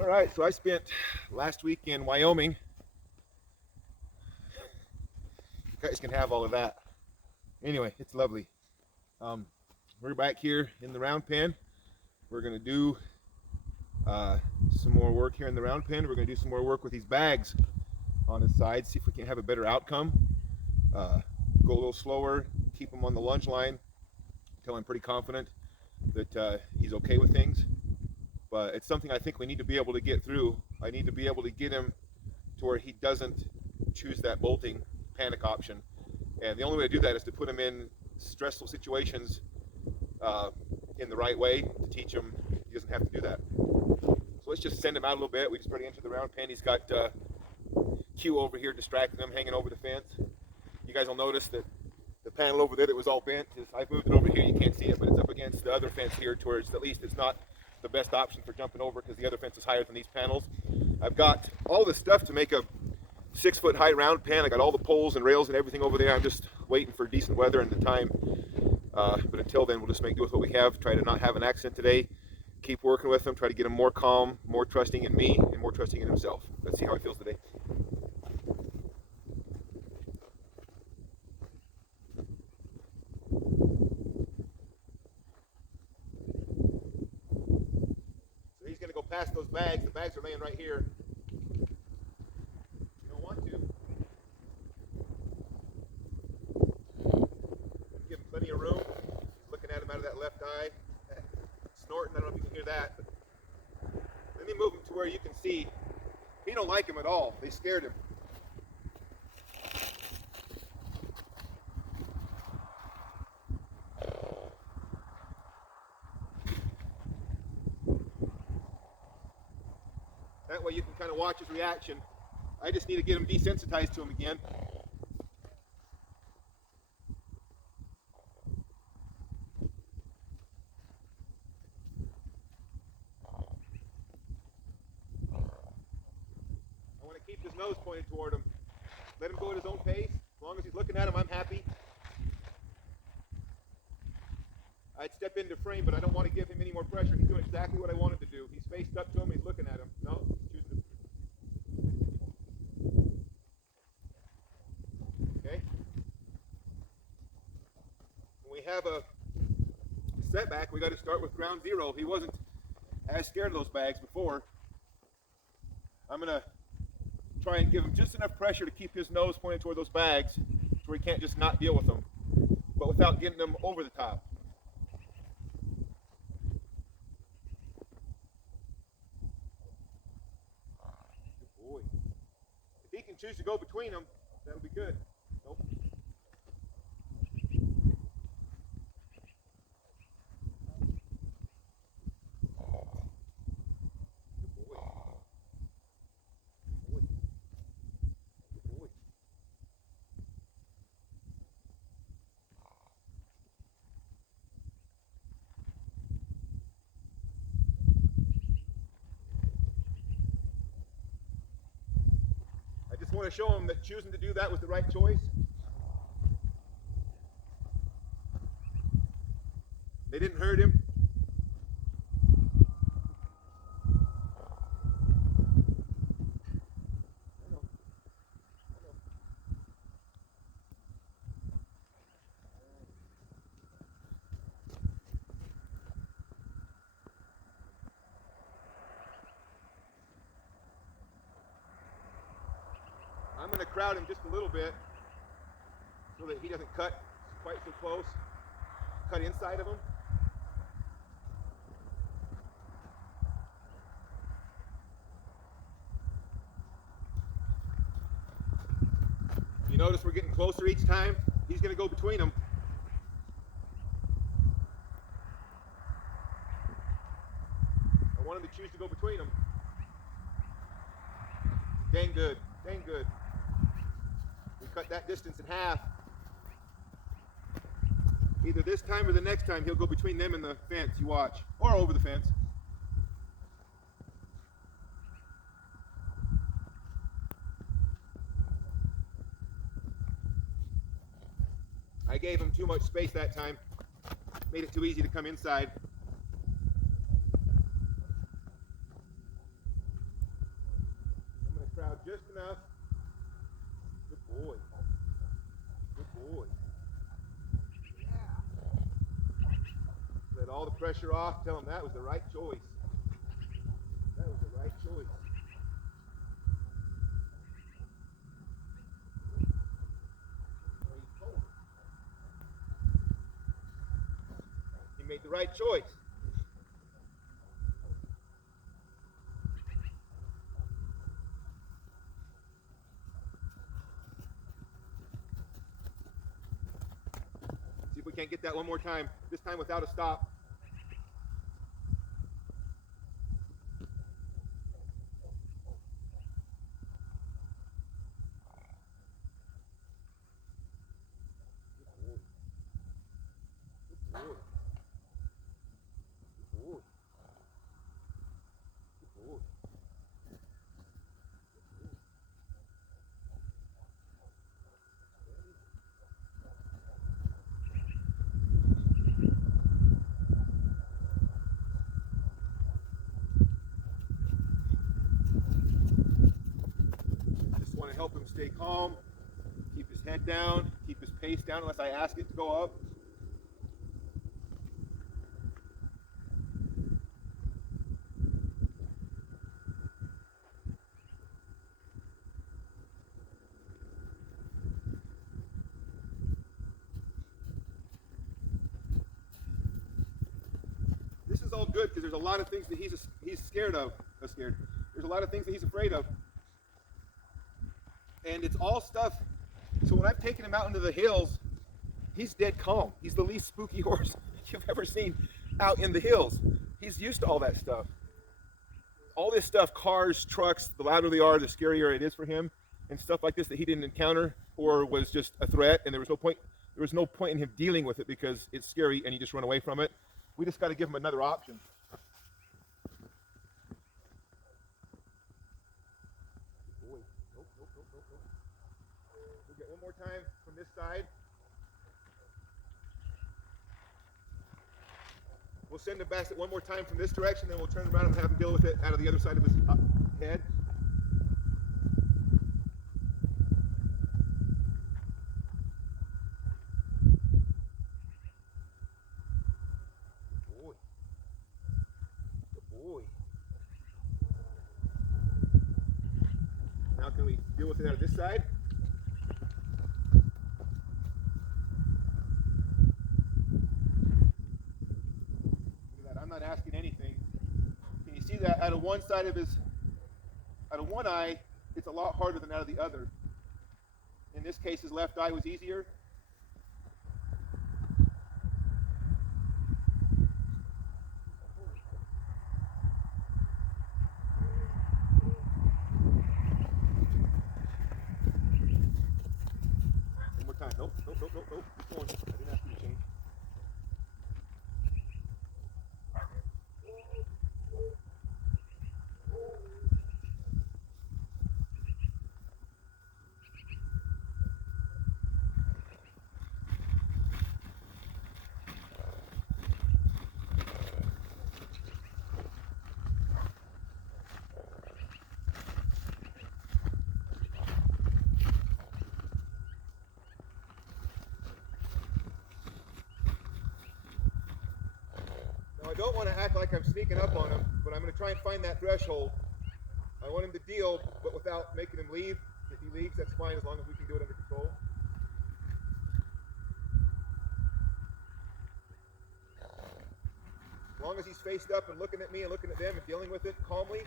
All right, so I spent last week in Wyoming. You guys can have all of that. Anyway, it's lovely. Um, we're back here in the round pen. We're going to do some more work here in the round pen. We're going to do some more work with these bags on the side, see if we can have a better outcome. Go a little slower, keep him on the lunge line until I'm pretty confident that he's okay with things. But it's something I think we need to be able to get through. I need to be able to get him to where he doesn't choose that bolting panic option. And the only way to do that is to put him in stressful situations in the right way to teach him he doesn't have to do that. So let's just send him out a little bit. We just already entered the round pen. He's got Q over here distracting him, hanging over the fence. You guys will notice that the panel over there that was all bent, I've moved it over here. You can't see it, but it's up against the other fence here towards, at least it's not the best option for jumping over because the other fence is higher than these panels. I've got all the stuff to make a 6-foot high round pen. I got all the poles and rails and everything over there. I'm just waiting for decent weather and the time. But until then, we'll just make do with what we have. Try to not have an accident today. Keep working with him. Try to get him more calm, more trusting in me, and more trusting in himself. Let's see how he feels today. So he's going to go past those bags. The bags are laying right here. You don't want to. Give him plenty of room. He's looking at him out of that left eye. Snorting. I don't know if you can hear that. But let me move him to where you can see. He don't like him at all. They scared him. That way you can kind of watch his reaction. I just need to get him desensitized to him again. I want to keep his nose pointed toward him. Let him go at his own pace. As long as he's looking at him, I'm happy. I'd step into frame, but I don't want to give him any more pressure. He's doing exactly what I wanted to do. He's faced up to him. He's looking at him. No, he's choosing to. Okay. When we have a setback, we got to start with ground zero. He wasn't as scared of those bags before. I'm going to try and give him just enough pressure to keep his nose pointed toward those bags to where he can't just not deal with them, but without getting them over the top. Good boy. If he can choose to go between them, that'll be good. Nope. I just want to show him that choosing to do that was the right choice. They didn't hurt him. I'm going to crowd him just a little bit so that he doesn't cut quite so close. Cut inside of him. You notice we're getting closer each time. He's going to go between them. I want him to choose to go between them. Dang good. Dang good. We cut that distance in half. Either this time or the next time he'll go between them and the fence. You watch. Or over the fence. I gave him too much space that time. Made it too easy to come inside. all the pressure off. Tell him that was the right choice. That was the right choice. He made the right choice. See if we can't get that one more time. This time without a stop. Just want to help him stay calm, keep his head down, keep his pace down unless I ask it to go up. This is all good because there's a lot of things that he's scared of. There's a lot of things that he's afraid of. And it's all stuff. So when I've taken him out into the hills, he's dead calm. He's the least spooky horse you've ever seen out in the hills. He's used to all that stuff. All this stuff, cars, trucks, the louder they are, the scarier it is for him, and stuff like this that he didn't encounter or was just a threat, and there was no point in him dealing with it because it's scary and you just run away from it. We just got to give him another option. We'll get one more time from this side. We'll send the basket one more time from this direction, then we'll turn around and have him deal with it out of the other side of his head. Good boy. Good boy. Now can we deal with it out of this side? I'm not asking anything. Can you see that out of one side of out of one eye, it's a lot harder than out of the other. In this case, his left eye was easier. One more time. Nope. Keep going. I didn't ask you to change. I don't want to act like I'm sneaking up on him, but I'm going to try and find that threshold. I want him to deal, but without making him leave. If he leaves, that's fine as long as we can do it under control. As long as he's faced up and looking at me and looking at them and dealing with it calmly.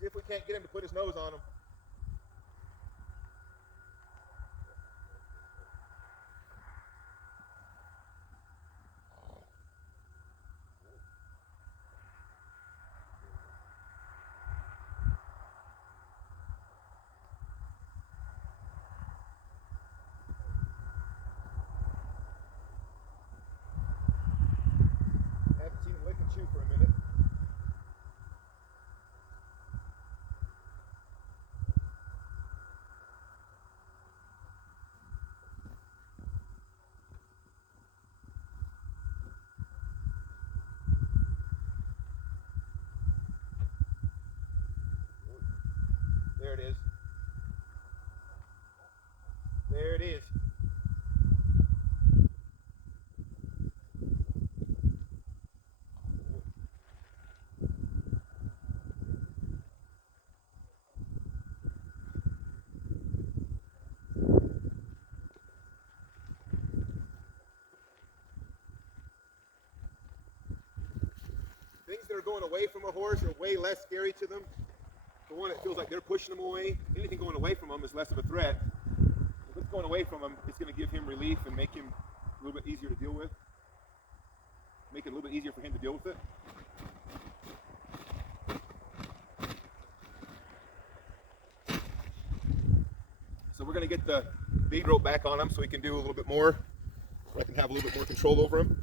See if we can't get him to put his nose on him. are going away from a horse are way less scary to them. The one that feels like they're pushing them away, anything going away from them is less of a threat. If it's going away from him, it's going to give him relief and make him a little bit easier to deal with. Make it a little bit easier for him to deal with it. So we're going to get the lead rope back on him so he can do a little bit more. So I can have a little bit more control over him.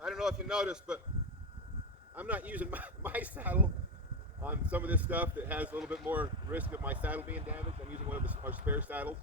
I don't know if you noticed, but I'm not using my saddle on some of this stuff that has a little bit more risk of my saddle being damaged. I'm using one of our spare saddles.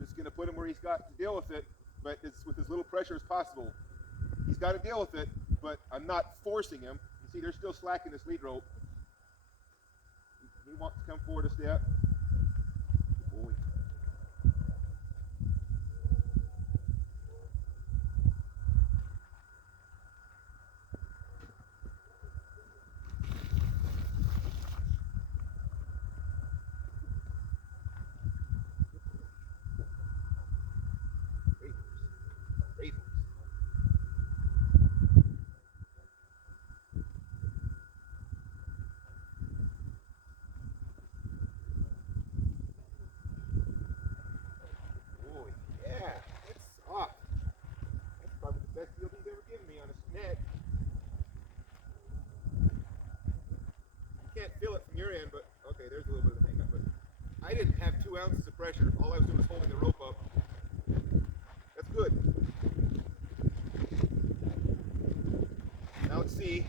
Just going to put him where he's got to deal with it, but it's with as little pressure as possible. He's got to deal with it, but I'm not forcing him. You see, they're still slacking this lead rope. He wants to come forward a step. Boy. Great horse. Boy, yeah, it's soft. That's probably the best deal he's ever given me on a neck. You can't feel it from your end, but okay, there's a little bit of a hang up. But I didn't have 2 ounces of pressure. All I was doing was holding the rope up. That's good. Now let's see.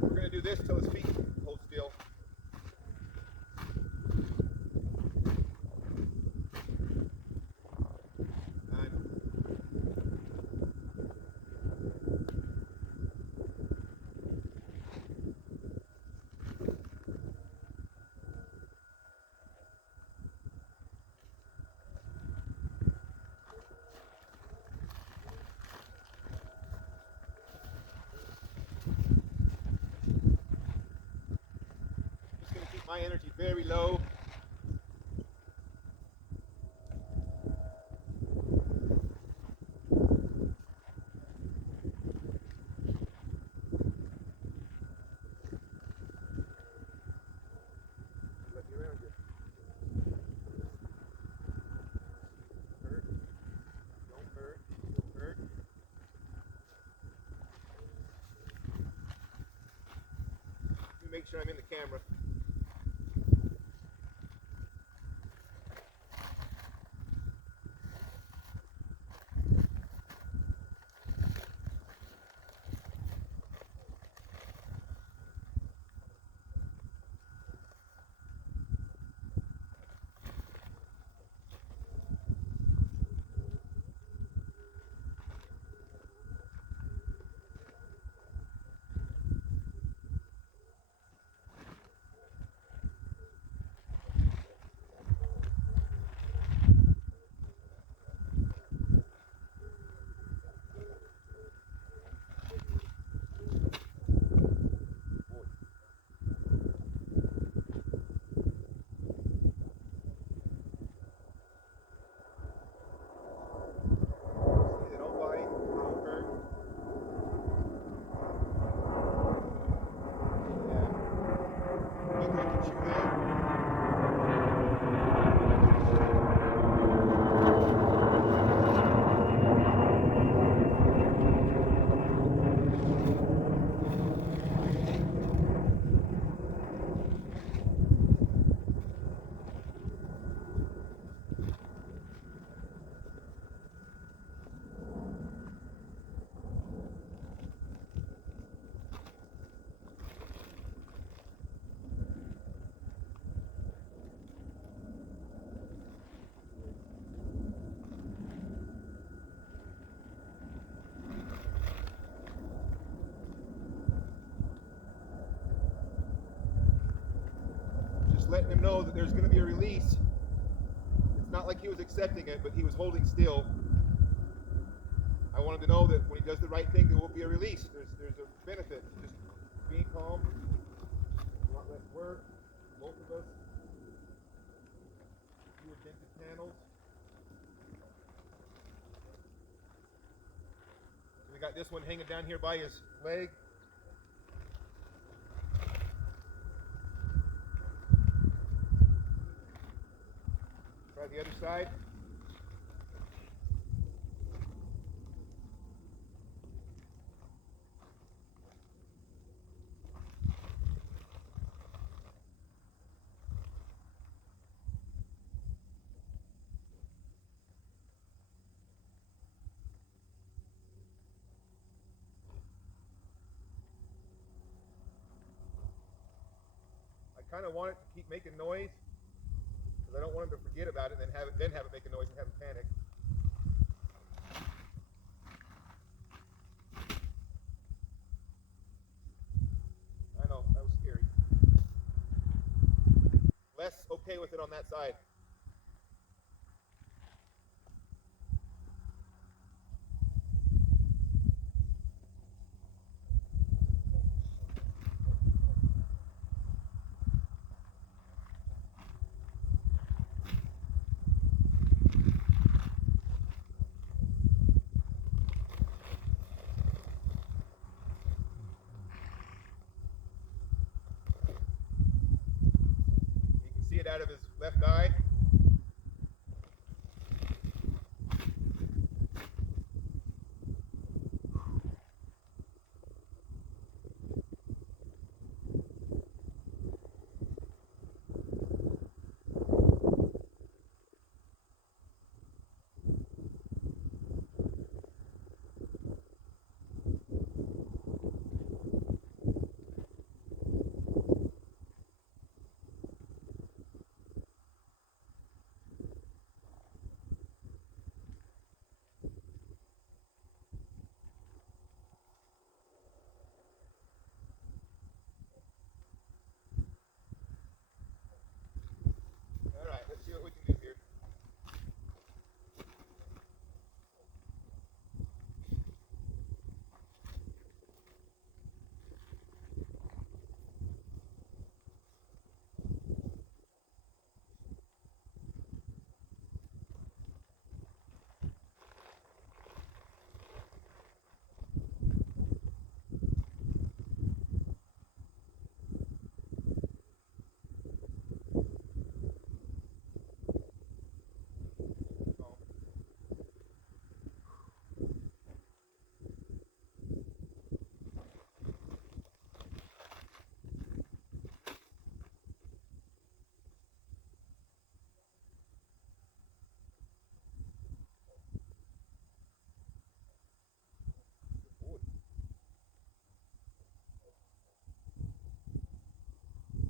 We're going to do this till his feet hold still. My energy very low. Let me around you. Hurt. Don't hurt. Don't hurt. Let me make sure I'm in the camera. just letting him know that there's going to be a release. It's not like he was accepting it, but he was holding still. I want him to know that when he does the right thing, there will be a release. There's a benefit to just being calm, not let it work. Both of us. Few dented panels. So we got this one hanging down here by his leg. Try the other side. I kind of want it to keep making noise because I don't want him to forget about it and then have it make a noise and have him panic. I know, that was scary. Less okay with it on that side. You can see it out of his left eye. All right, let's see what we can do here.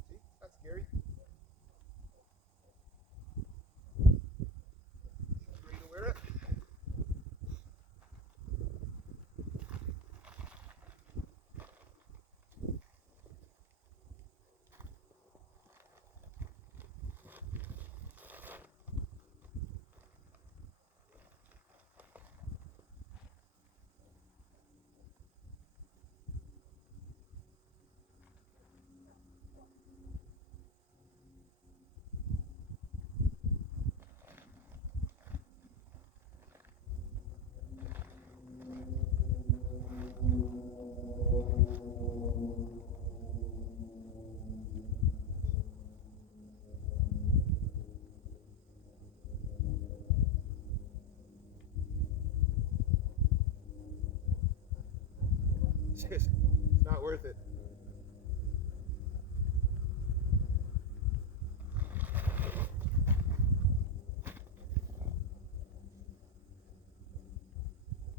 See, it's not scary. Ready to wear it? It's not worth it.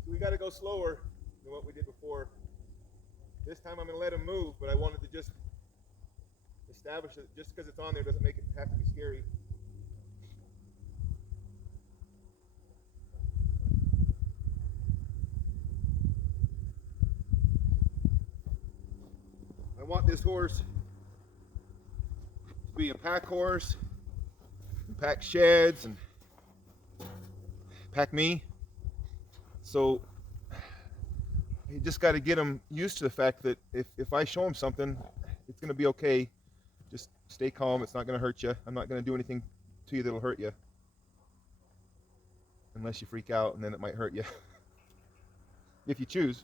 So we got to go slower than what we did before. This time I'm going to let him move, but I wanted to just establish that just because it's on there doesn't make it have to be scary. I want this horse be a pack horse, and pack sheds, and pack me. So you just got to get them used to the fact that if I show them something, it's going to be okay. Just stay calm. It's not going to hurt you. I'm not going to do anything to you that'll hurt you. Unless you freak out, and then it might hurt you. If you choose.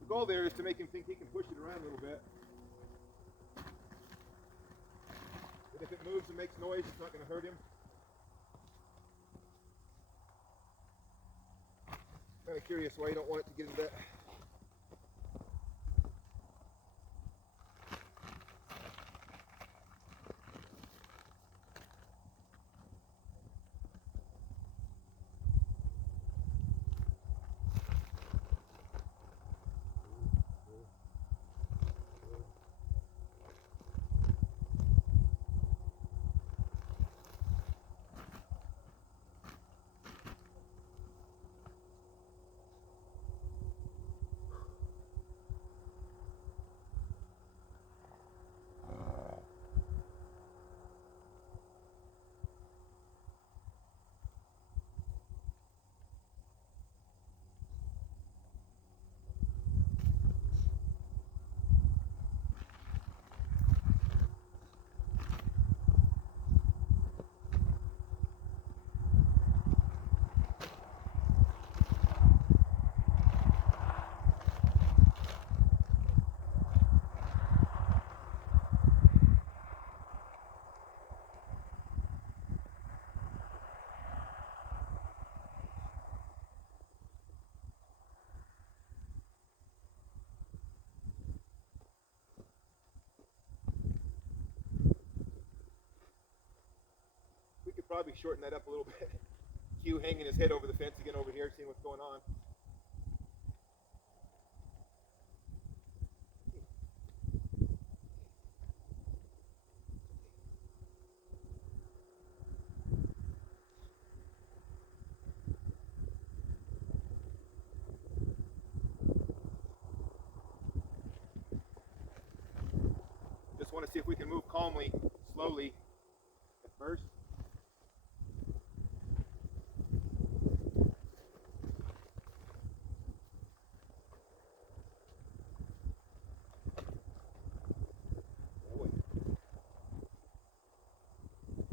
The goal there is to make him think he can push it around a little bit. But if it moves and makes noise, it's not going to hurt him. Kind of curious why you don't want it to get into that. We could probably shorten that up a little bit. Q hanging his head over the fence again over here, seeing what's going on. Just want to see if we can move calmly, slowly at first.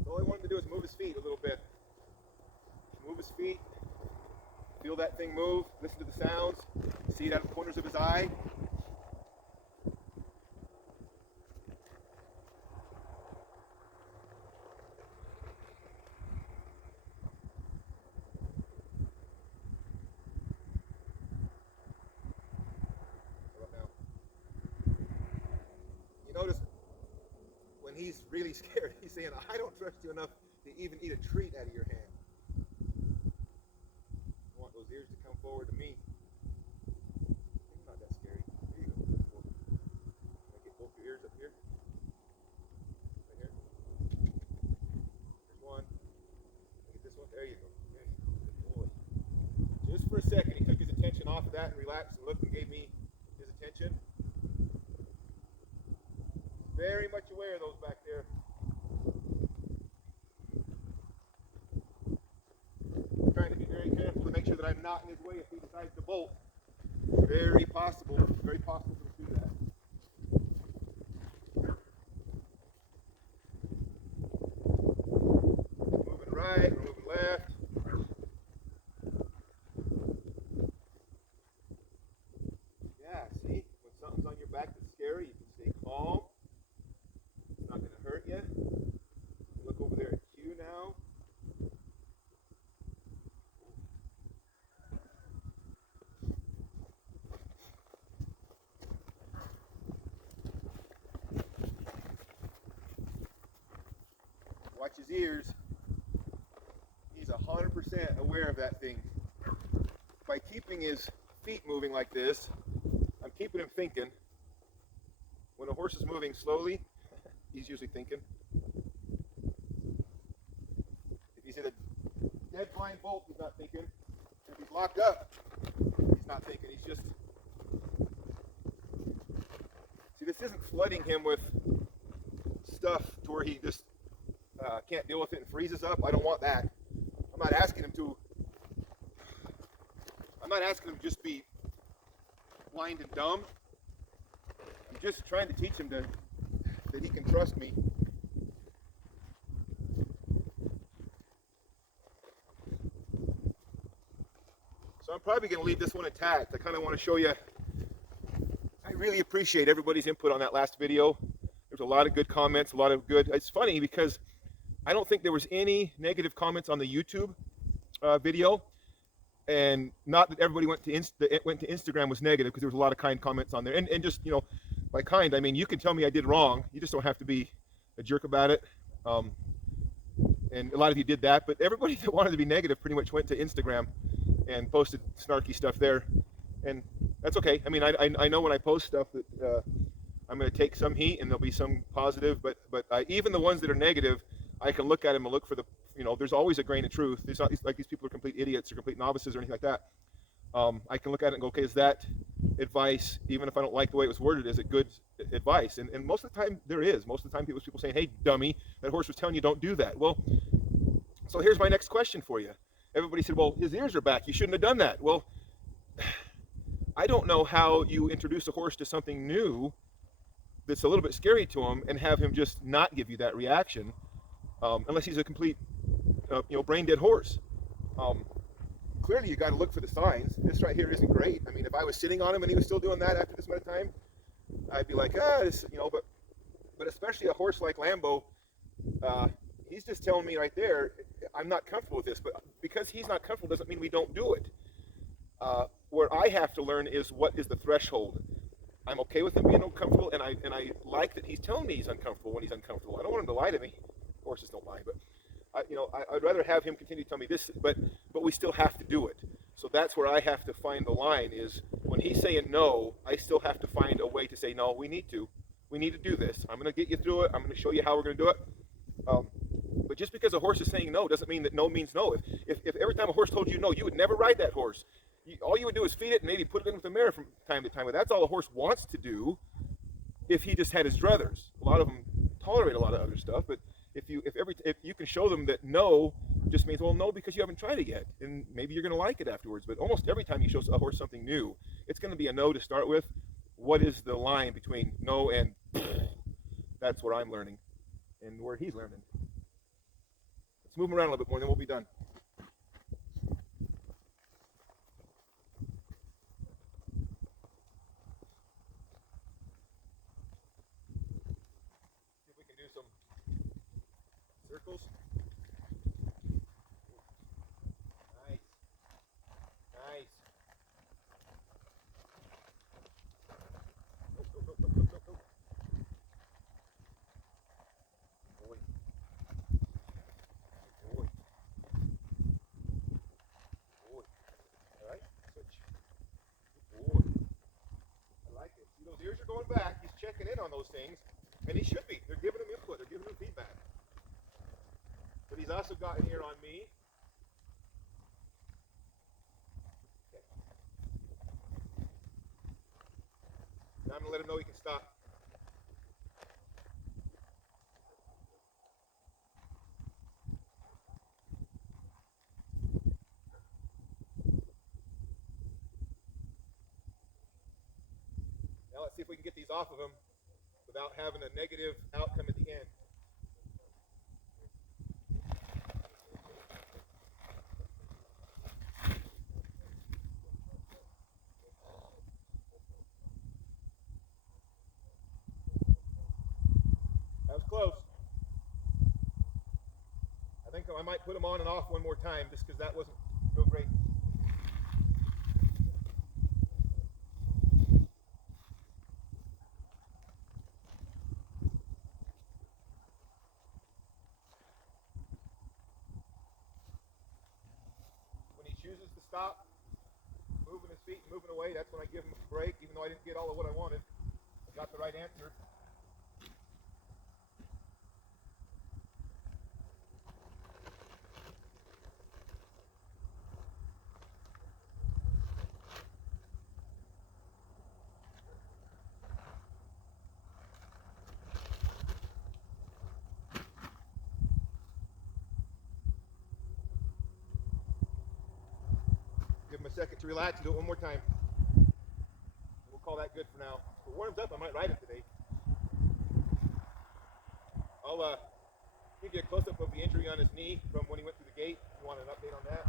All I want him to do is move his feet a little bit. Move his feet. Feel that thing move. Listen to the sounds. See it out of the corners of his eye. You notice when he's really scared, he's saying, I don't trust you enough to even eat a treat out of your hand. I want those ears to come forward to me. It's not that scary. There you go. Can I get both your ears up here? Right here. Here's one. Get this one. There you go. There you go. Good boy. Just for a second, he took his attention off of that and relaxed and looked and gave me his attention. Very much aware of those back there. I'm trying to be very careful to make sure that I'm not in his way if he decides to bolt. Very possible to do that. Moving right, moving left. Yeah, see? When something's on your back that's scary, you can stay calm. It's not going to hurt you. Look watch his ears. He's 100% aware of that thing. By keeping his feet moving like this, I'm keeping him thinking. When a horse is moving slowly, he's usually thinking. If he's in a dead blind bolt, he's not thinking. If he's locked up, he's not thinking. He's just... See, this isn't flooding him with stuff to where he just can't deal with it and freezes up. I don't want that. I'm not asking him to just be blind and dumb. I'm just trying to teach him that he can trust me. So I'm probably going to leave this one intact. I kind of want to show you. I really appreciate everybody's input on that last video. There's a lot of good comments, a lot of good. It's funny because I don't think there was any negative comments on the YouTube video, and not that everybody went to Instagram was negative, because there was a lot of kind comments on there, and just, you know, by kind I mean you can tell me I did wrong. You just don't have to be a jerk about it. And a lot of you did that, but everybody that wanted to be negative pretty much went to Instagram and posted snarky stuff there, and that's okay. I mean, I know when I post stuff that I'm going to take some heat and there'll be some positive, but even the ones that are negative, I can look at them and look for the, you know, there's always a grain of truth. It's not like these people are complete idiots or complete novices or anything like that. I can look at it and go, okay, is that advice, even if I don't like the way it was worded, is it good advice? And most of the time there is. Most of the time people saying, hey, dummy, that horse was telling you don't do that. Well, so here's my next question for you. Everybody said, well, his ears are back. You shouldn't have done that. Well, I don't know how you introduce a horse to something new that's a little bit scary to him and have him just not give you that reaction, unless he's a complete, you know, brain dead horse. Clearly, you got to look for the signs. This right here isn't great. I mean, if I was sitting on him and he was still doing that after this amount of time, I'd be like, this, you know. But especially a horse like Lambo, he's just telling me right there, I'm not comfortable with this. But because he's not comfortable doesn't mean we don't do it. Where I have to learn is what is the threshold. I'm okay with him being uncomfortable, and I like that he's telling me he's uncomfortable when he's uncomfortable. I don't want him to lie to me. Horses don't lie, but I'd rather have him continue to tell me this, but we still have to do it. So that's where I have to find the line, is when he's saying no, I still have to find a way to say, no, we need to do this. I'm going to get you through it. I'm going to show you how we're going to do it. But just because a horse is saying no doesn't mean that no means no. If every time a horse told you no, you would never ride that horse. All you would do is feed it and maybe put it in with the mare from time to time. But that's all a horse wants to do if he just had his druthers. A lot of them tolerate a lot of other stuff, but if you can show them that no just means, well, no, because you haven't tried it yet, and maybe you're going to like it afterwards. But almost every time you show a horse something new, it's going to be a no to start with. What is the line between no and that's what I'm learning and where he's learning. Let's move him around a little bit more, and then we'll be done. See if we can do some circles. Nice. Nice. Go. Boy. Boy. Boy. All right, switch. Good boy. I like it. See, those ears are going back. He's checking in on those things, and he should be. They're giving him input. They're giving him feedback. But he's also got an ear on me. Okay. Now I'm going to let him know he can stop. Now let's see if we can get these off of him without having a negative outcome at the end. That was close. I think I might put him on and off one more time just because that wasn't real great. stop, moving his feet and moving away, that's when I give him a break, even though I didn't get all of what I wanted. I got the right answer. Give him a second to relax and do it one more time. We'll call that good for now. If it warms up, I might ride it today. I'll give you a close-up of the injury on his knee from when he went through the gate. If you want an update on that.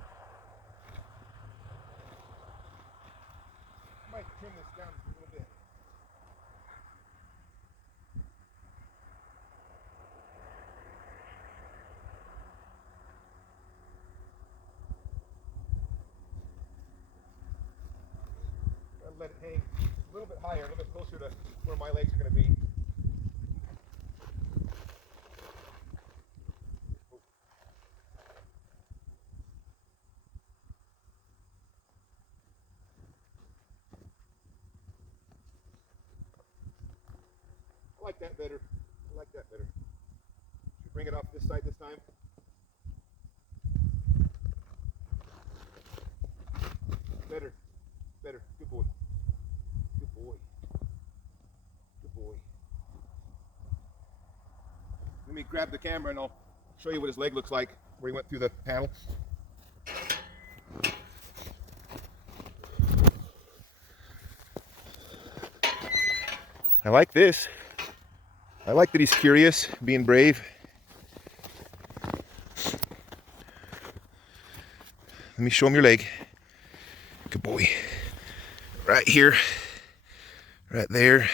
I might trim this down just a little bit. I'll let it hang a little bit higher, a little bit closer to where my legs are going to be. I like that better. I like that better. Should bring it off this side this time. Better. Better. Good boy. Good boy. Good boy. Let me grab the camera and I'll show you what his leg looks like where he went through the panel. I like this. I like that he's curious, being brave. Let me show him your leg. Good boy. Right here. Right there.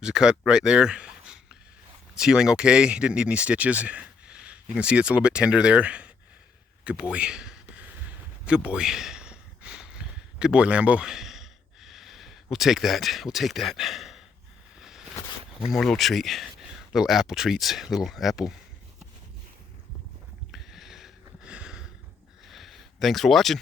There's a cut right there. It's healing okay. He didn't need any stitches. You can see it's a little bit tender there. Good boy. Good boy. Good boy, Lambo. We'll take that. We'll take that. One more little treat. Little apple treats. Little apple. Thanks for watching.